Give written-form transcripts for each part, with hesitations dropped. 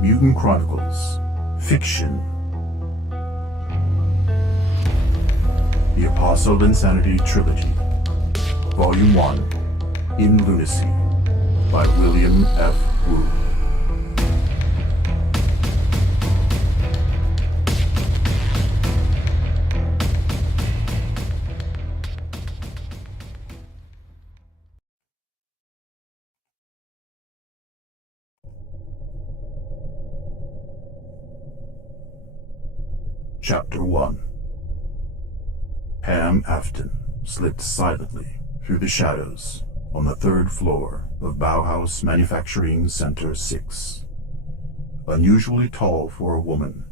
Mutant Chronicles, Fiction. The Apostle of Insanity Trilogy, Volume 1, in Lunacy, by William F. Wu. Chapter 1. Pam Afton slipped silently through the shadows on the third floor of Bauhaus Manufacturing Center 6. Unusually tall for a woman,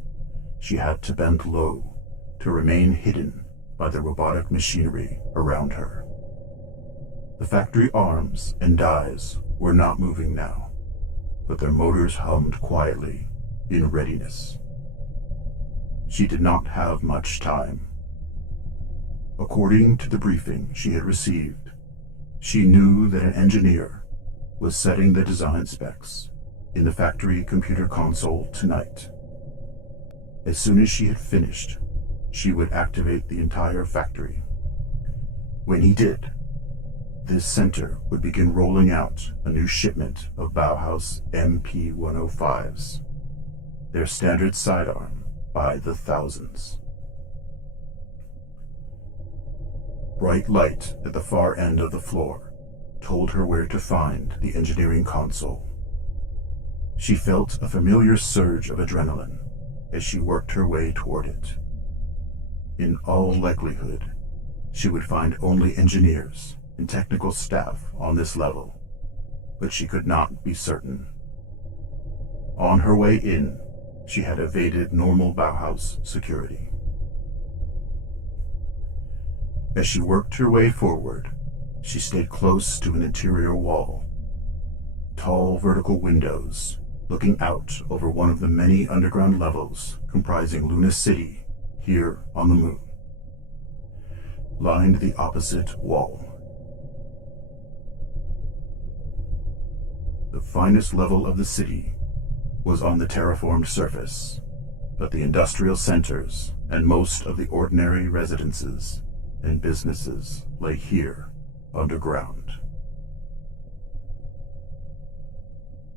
she had to bend low to remain hidden by the robotic machinery around her. The factory arms and dies were not moving now, but their motors hummed quietly in readiness. She did not have much time. According to the briefing she had received, she knew that an engineer was setting the design specs in the factory computer console tonight. As soon as she had finished, she would activate the entire factory. When he did, this center would begin rolling out a new shipment of Bauhaus MP-105s, their standard sidearm, by the thousands. Bright light at the far end of the floor told her where to find the engineering console. She felt a familiar surge of adrenaline as she worked her way toward it. In all likelihood, she would find only engineers and technical staff on this level, but she could not be certain. On her way in, she had evaded normal Bauhaus security. As she worked her way forward, she stayed close to an interior wall. Tall vertical windows, looking out over one of the many underground levels comprising Lunacy here on the moon, lined the opposite wall. The finest level of the city was on the terraformed surface, but the industrial centers and most of the ordinary residences and businesses lay here underground.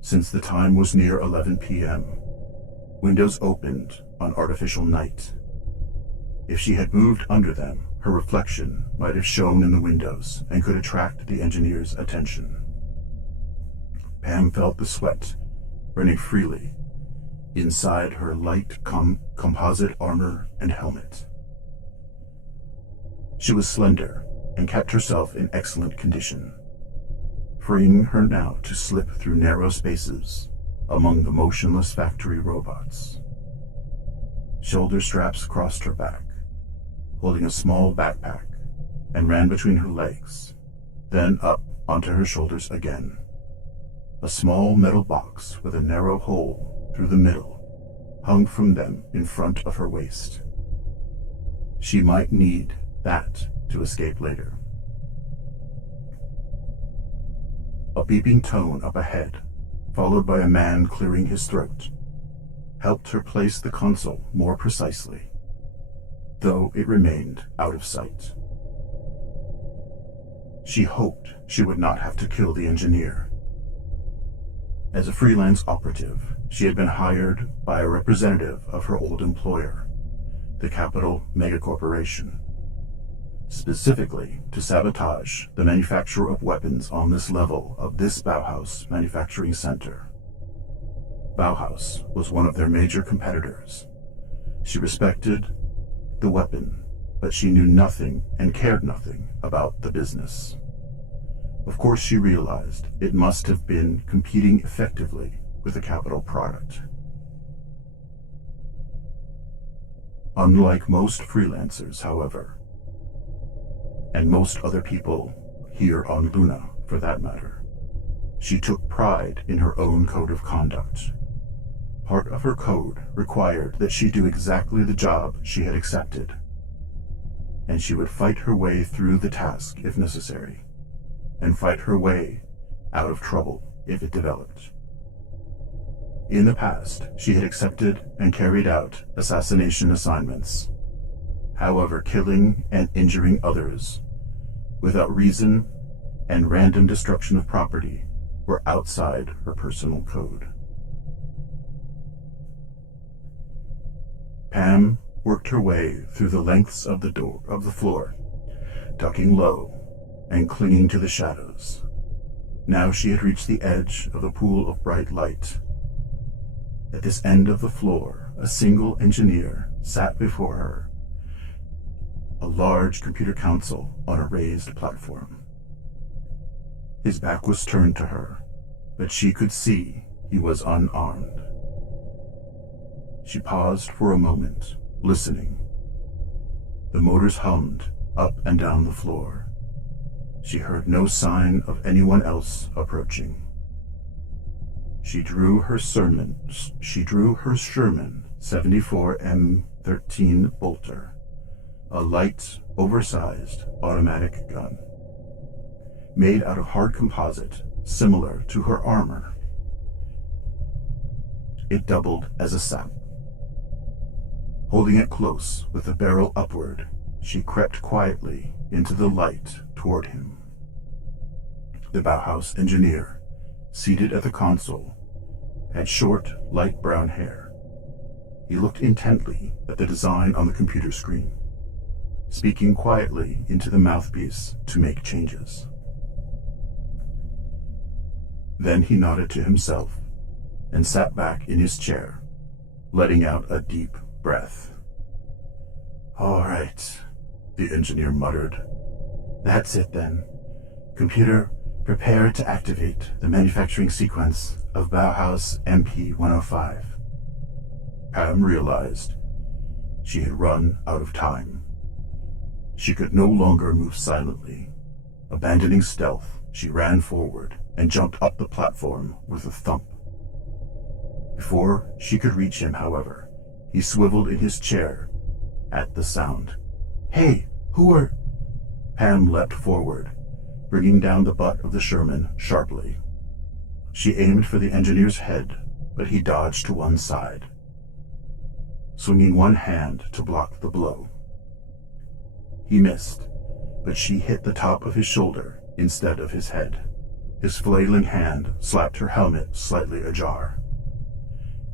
Since the time was near 11 p.m., windows opened on artificial night. If she had moved under them, her reflection might have shone in the windows and could attract the engineer's attention. Pam felt the sweat running freely inside her light composite armor and helmet. She was slender and kept herself in excellent condition, freeing her now to slip through narrow spaces among the motionless factory robots. Shoulder straps crossed her back, holding a small backpack, and ran between her legs, then up onto her shoulders again. A small metal box with a narrow hole through the middle hung from them in front of her waist. She might need that to escape later. A beeping tone up ahead, followed by a man clearing his throat, helped her place the console more precisely, though it remained out of sight. She hoped she would not have to kill the engineer. As a freelance operative, she had been hired by a representative of her old employer, the Capital Megacorporation, specifically to sabotage the manufacture of weapons on this level of this Bauhaus Manufacturing Center. Bauhaus was one of their major competitors. She respected the weapon, but she knew nothing and cared nothing about the business. Of course, she realized it must have been competing effectively with a capital product. Unlike most freelancers, however, and most other people here on Luna for that matter, she took pride in her own code of conduct. Part of her code required that she do exactly the job she had accepted, and she would fight her way through the task if necessary, and fight her way out of trouble if it developed. In the past, she had accepted and carried out assassination assignments. However, killing and injuring others without reason and random destruction of property were outside her personal code. Pam worked her way through the lengths of the floor, ducking low and clinging to the shadows. Now she had reached the edge of the pool of bright light. At this end of the floor, a single engineer sat before her, a large computer console on a raised platform. His back was turned to her, but she could see he was unarmed. She paused for a moment, listening. The motors hummed up and down the floor. She heard no sign of anyone else approaching. She drew her Sherman 74 M13 bolter, a light, oversized automatic gun, made out of hard composite similar to her armor. It doubled as a sap. Holding it close with the barrel upward, she crept quietly into the light toward him. The Bauhaus engineer, seated at the console, had short, light brown hair. He looked intently at the design on the computer screen, speaking quietly into the mouthpiece to make changes. Then he nodded to himself and sat back in his chair, letting out a deep breath. "All right," the engineer muttered. "That's it then. Computer, prepare to activate the manufacturing sequence of Bauhaus MP-105. Pam realized she had run out of time. She could no longer move silently. Abandoning stealth, she ran forward and jumped up the platform with a thump. Before she could reach him, however, he swiveled in his chair at the sound. "Hey, who are—" Pam leapt forward, bringing down the butt of the Sherman sharply. She aimed for the engineer's head, but he dodged to one side, swinging one hand to block the blow. He missed, but she hit the top of his shoulder instead of his head. His flailing hand slapped her helmet slightly ajar.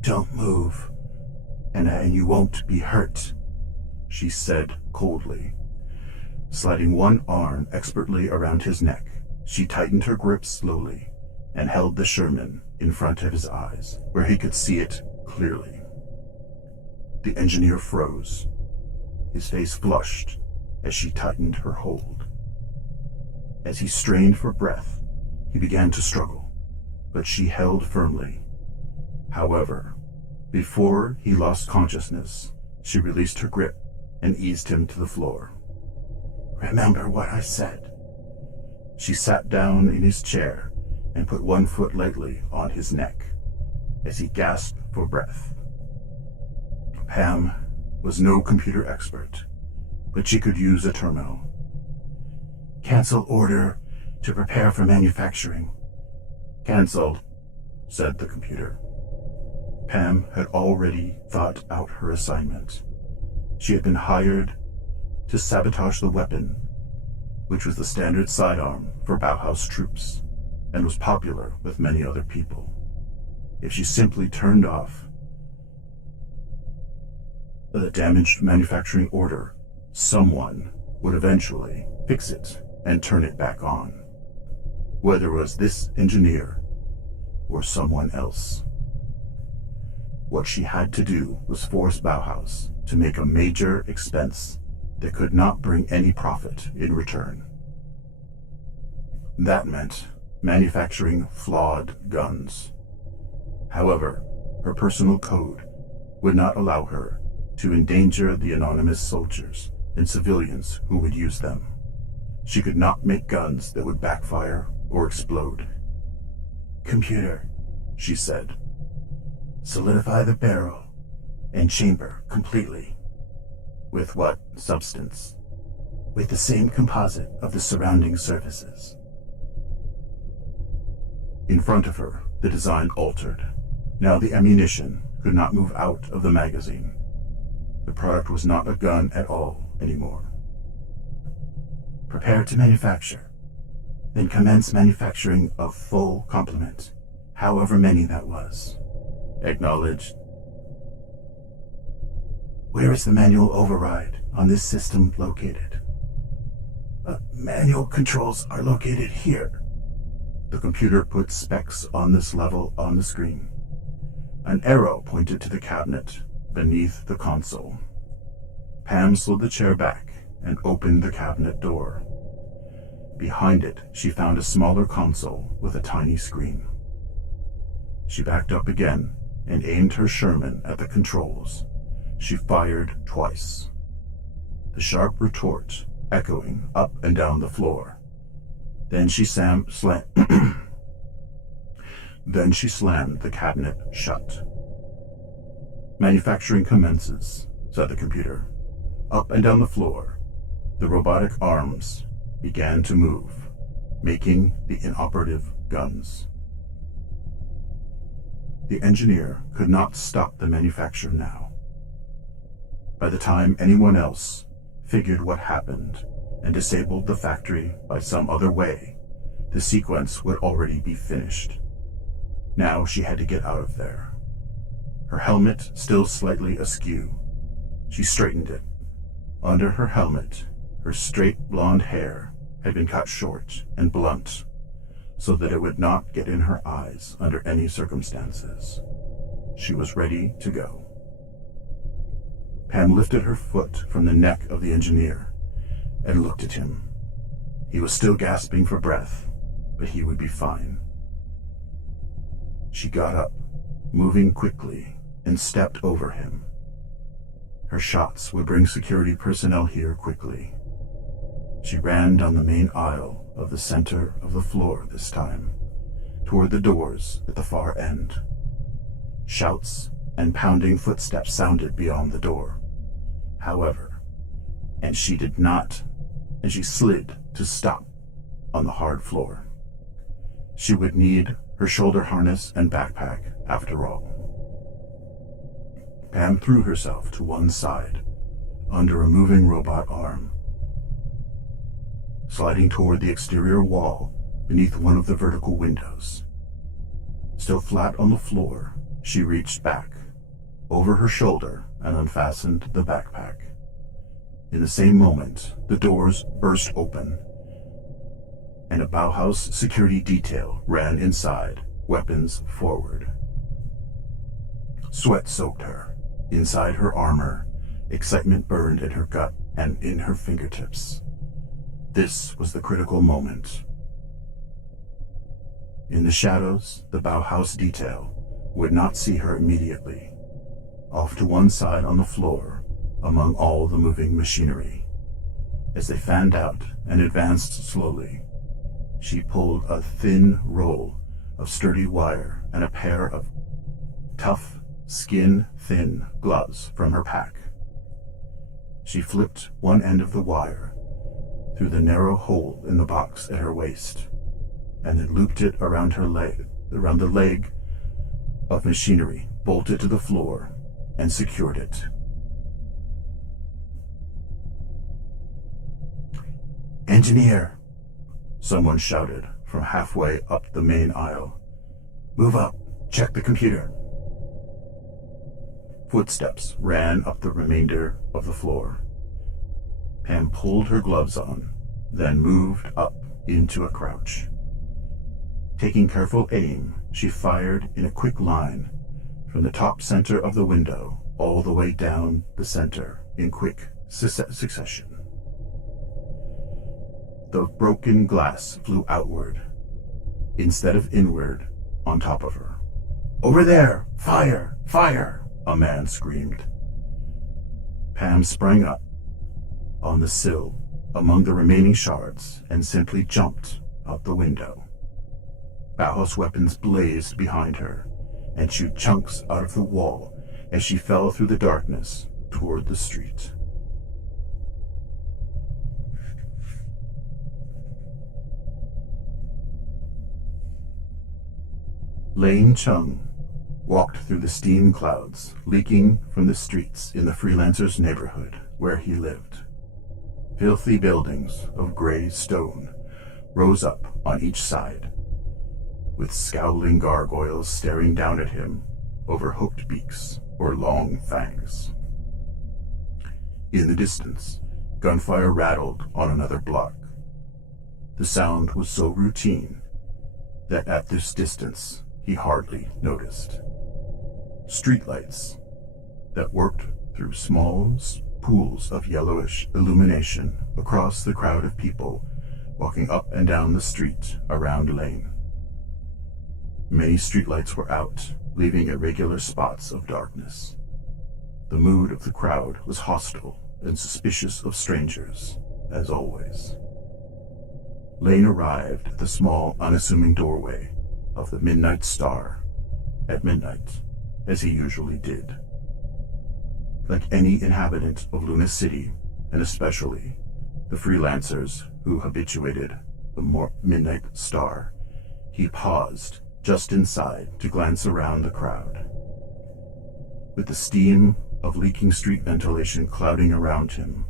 "Don't move, and you won't be hurt," she said coldly. Sliding one arm expertly around his neck, she tightened her grip slowly and held the Sherman in front of his eyes, where he could see it clearly. The engineer froze. His face flushed as she tightened her hold. As he strained for breath, he began to struggle, but she held firmly. However, before he lost consciousness, she released her grip and eased him to the floor. "Remember what I said." She sat down in his chair and put one foot lightly on his neck as he gasped for breath. Pam was no computer expert, but she could use a terminal. "Cancel order to prepare for manufacturing." "Cancelled," said the computer. Pam had already thought out her assignment. She had been hired to sabotage the weapon, which was the standard sidearm for Bauhaus troops, and was popular with many other people. If she simply turned off the damaged manufacturing order, someone would eventually fix it and turn it back on, whether it was this engineer or someone else. What she had to do was force Bauhaus to make a major expense that could not bring any profit in return. That meant manufacturing flawed guns. However, her personal code would not allow her to endanger the anonymous soldiers and civilians who would use them. She could not make guns that would backfire or explode. "Computer," she said, "solidify the barrel and chamber completely." "With what substance?" "With the same composite of the surrounding surfaces." In front of her, the design altered. Now the ammunition could not move out of the magazine. The product was not a gun at all anymore. Prepare to manufacture. Then commence manufacturing of full complement, however many that was. Acknowledged. Where is the manual override on this system located? Manual controls are located here. The computer put specs on this level on the screen. An arrow pointed to the cabinet beneath the console. Pam slid the chair back and opened the cabinet door. Behind it, she found a smaller console with a tiny screen. She backed up again and aimed her Sherman at the controls. She fired twice. The sharp retort echoing up and down the floor. Then she slammed the cabinet shut. Manufacturing commences, said the computer. Up and down the floor, the robotic arms began to move, making the inoperative guns. The engineer could not stop the manufacture now. By the time anyone else figured what happened and disabled the factory by some other way, the sequence would already be finished. Now she had to get out of there. Her helmet still slightly askew. She straightened it. Under her helmet, her straight blonde hair had been cut short and blunt, so that it would not get in her eyes under any circumstances. She was ready to go. Pam lifted her foot from the neck of the engineer and looked at him. He was still gasping for breath, but he would be fine. She got up, moving quickly, and stepped over him. Her shots would bring security personnel here quickly. She ran down the main aisle of the center of the floor this time, toward the doors at the far end. Shouts and pounding footsteps sounded beyond the door. However, and she slid to stop on the hard floor. She would need her shoulder harness and backpack after all. Pam threw herself to one side, under a moving robot arm, sliding toward the exterior wall beneath one of the vertical windows. Still flat on the floor, she reached back, over her shoulder, and unfastened the backpack. In the same moment, the doors burst open, and a Bauhaus security detail ran inside, weapons forward. Sweat soaked her. Inside her armor, excitement burned in her gut and in her fingertips. This was the critical moment. In the shadows, the Bauhaus detail would not see her immediately. Off to one side on the floor, among all the moving machinery. As they fanned out and advanced slowly, she pulled a thin roll of sturdy wire and a pair of tough, skin-thin gloves from her pack. She flipped one end of the wire through the narrow hole in the box at her waist, and then looped it around the leg of machinery, bolted to the floor, and secured it. "Engineer!" someone shouted from halfway up the main aisle. "Move up, check the computer." Footsteps ran up the remainder of the floor. Pam pulled her gloves on, then moved up into a crouch. Taking careful aim, she fired in a quick line from the top center of the window all the way down the center in quick succession. The broken glass flew outward, instead of inward, on top of her. "Over there! Fire! Fire!" a man screamed. Pam sprang up on the sill among the remaining shards and simply jumped out the window. Bauhaus weapons blazed behind her and chewed chunks out of the wall as she fell through the darkness toward the street. Lane Chung walked through the steam clouds leaking from the streets in the freelancer's neighborhood where he lived. Filthy buildings of gray stone rose up on each side, with scowling gargoyles staring down at him over hooked beaks or long fangs. In the distance, gunfire rattled on another block. The sound was so routine that at this distance he hardly noticed. Streetlights that worked through small pools of yellowish illumination across the crowd of people walking up and down the street around Lane. Many streetlights were out, leaving irregular spots of darkness. The mood of the crowd was hostile and suspicious of strangers, as always. Lane arrived at the small, unassuming doorway of the Midnight Star at midnight, as he usually did. Like any inhabitant of Luna City, and especially the freelancers who habituated the Midnight Star, he paused just inside to glance around the crowd. With the steam of leaking street ventilation clouding around him,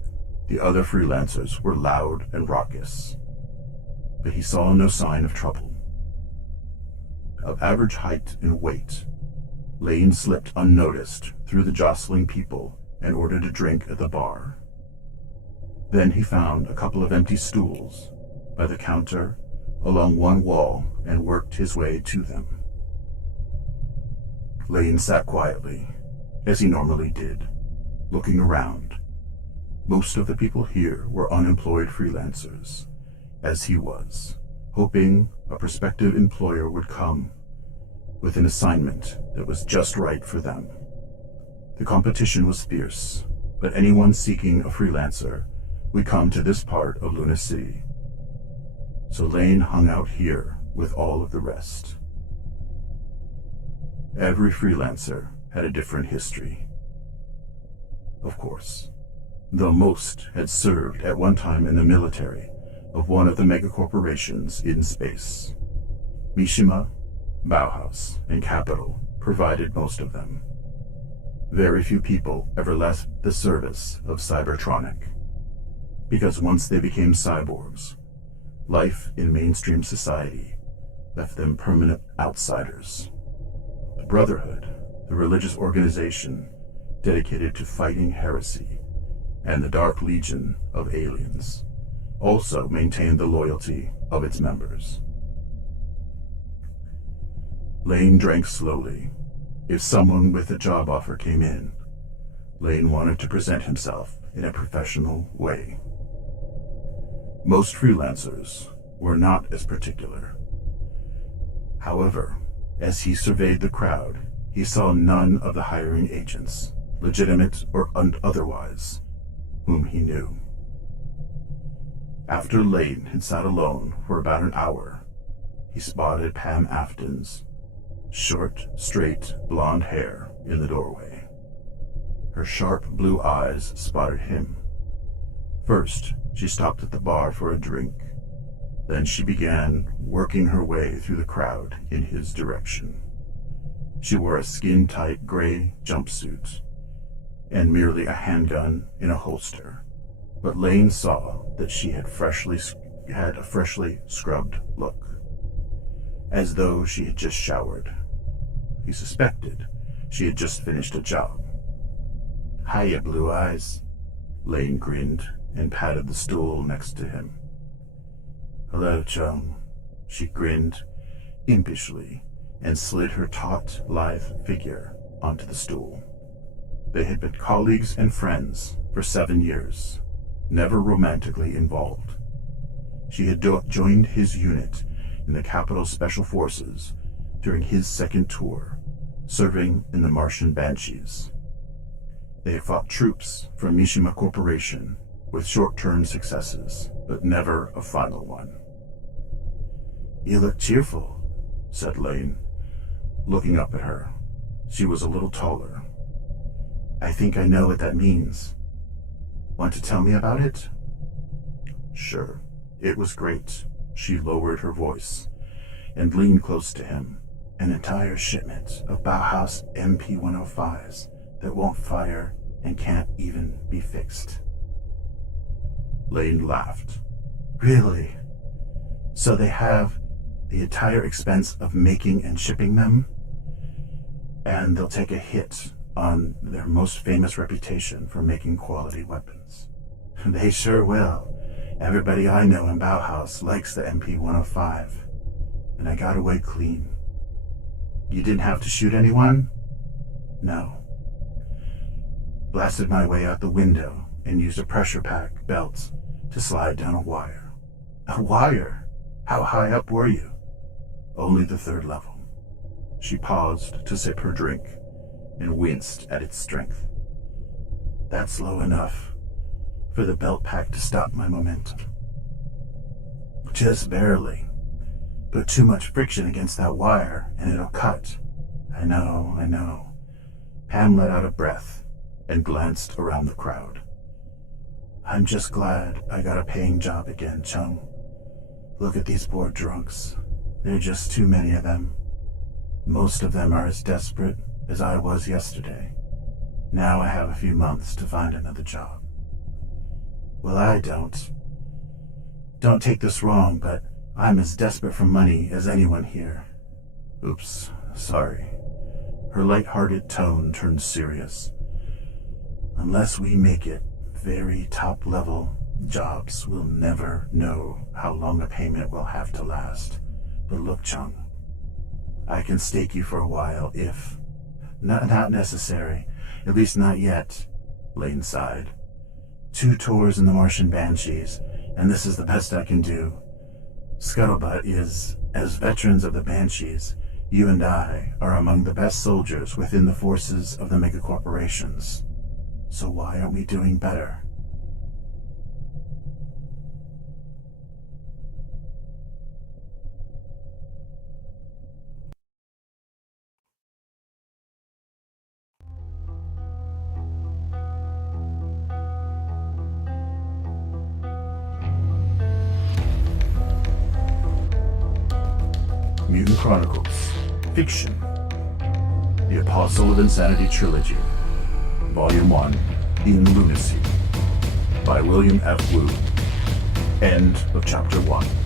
the other freelancers were loud and raucous, but he saw no sign of trouble. Of average height and weight, Lane slipped unnoticed through the jostling people and ordered a drink at the bar. Then he found a couple of empty stools by the counter along one wall and worked his way to them. Lane sat quietly, as he normally did, looking around. Most of the people here were unemployed freelancers, as he was, hoping a prospective employer would come with an assignment that was just right for them. The competition was fierce, but anyone seeking a freelancer would come to this part of Luna City. So Lane hung out here with all of the rest. Every freelancer had a different history. Of course, though most had served at one time in the military of one of the megacorporations in space. Mishima, Bauhaus, and Capital provided most of them. Very few people ever left the service of Cybertronic, because once they became cyborgs, life in mainstream society left them permanent outsiders. The Brotherhood, the religious organization dedicated to fighting heresy, and the Dark Legion of aliens, also maintained the loyalty of its members. Lane drank slowly. If someone with a job offer came in, Lane wanted to present himself in a professional way. Most freelancers were not as particular. However, as he surveyed the crowd, he saw none of the hiring agents, legitimate or otherwise, whom he knew. After Lane had sat alone for about an hour, he spotted Pam Afton's short, straight, blonde hair in the doorway. Her sharp blue eyes spotted him. First, she stopped at the bar for a drink. Then she began working her way through the crowd in his direction. She wore a skin-tight gray jumpsuit and merely a handgun in a holster, but Lane saw that she had a freshly scrubbed look, as though she had just showered. He suspected she had just finished a job. "Hiya, Blue Eyes." Lane grinned and patted the stool next to him. "Hello, chum." She grinned impishly and slid her taut, lithe figure onto the stool. They had been colleagues and friends for 7 years, never romantically involved. She had joined his unit in the Capital Special Forces during his second tour, serving in the Martian Banshees. They had fought troops from Mishima Corporation with short-term successes, but never a final one. "You look cheerful," said Lane, looking up at her. She was a little taller. "I think I know what that means. Want to tell me about it?" "Sure. It was great." She lowered her voice and leaned close to him, An entire shipment of Bauhaus MP-105s that won't fire and can't even be fixed. Lane laughed. Really? So they have the entire expense of making and shipping them? And they'll take a hit on their most famous reputation for making quality weapons. They sure will. Everybody I know in Bauhaus likes the MP-105. And I got away clean. You didn't have to shoot anyone? No. Blasted my way out the window and used a pressure pack belt to slide down a wire. A wire? How high up were you? Only the 3rd level. She paused to sip her drink and winced at its strength. That's low enough for the belt pack to stop my momentum. Just barely. Put too much friction against that wire and it'll cut. I know. Pam let out a breath and glanced around the crowd. I'm just glad I got a paying job again, Chung. Look at these poor drunks. There are just too many of them. Most of them are as desperate as I was yesterday. Now I have a few months to find another job. Well, I don't. Don't take this wrong, but I'm as desperate for money as anyone here. Oops, sorry. Her light-hearted tone turned serious. Unless we make it very top-level jobs, we'll never know how long a payment will have to last. But look, Chung, I can stake you for a while if... Not necessary. At least not yet, Lane sighed. 2 tours in the Martian Banshees, and this is the best I can do. Scuttlebutt is, as veterans of the Banshees, you and I are among the best soldiers within the forces of the megacorporations. So why aren't we doing better? Mutant Chronicles, Fiction, The Apostle of Insanity Trilogy, Volume 1, in Lunacy, by William F. Wu. End of Chapter 1.